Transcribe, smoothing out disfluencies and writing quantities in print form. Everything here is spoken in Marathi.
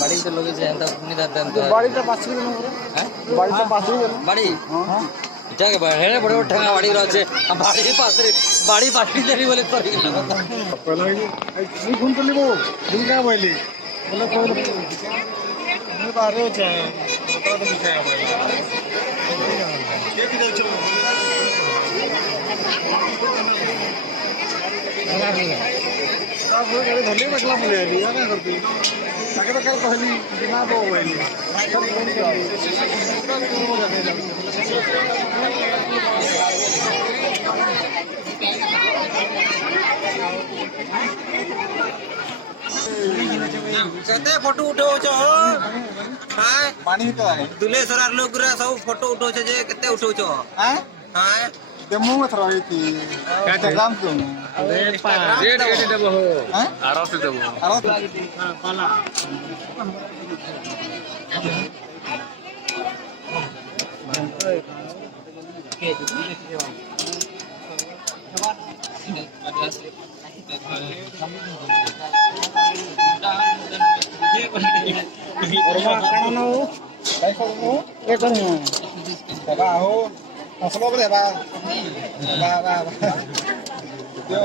বাড়ি তো লোকে যেন বাড়িটা 5 কিলোমিটার হ্যাঁ বাড়িটা 5 কিলোমিটার বাড়ি হ্যাঁ যাকে হেড়ে বড় ঠেঙ্গা বাড়ি রয়েছে বাড়ি পাশে দেরি বলে তরি গেল পয়লা এই ফোন করলি বউ দুইটা বইলি বলে কইল আমি বারে আছে কত তো বিষয় আছে কে কি যাচ্ছে सब गाड़ी धरली बकला मुझे लिया क्या करती ताकि तो कल पहली बिना दो पहली कते फोटो उठाओ छ हां पानी तो है दुले सरार लोग रे सब फोटो उठाओ छ जे कते उठाओ छ हां हां डेमो में थरोई थी क्या नाम तुम रेड देबो हो हां आरस देबो आरस हां पाला orma kana ho dai ko ho e kon ba ho aslo bole ba yo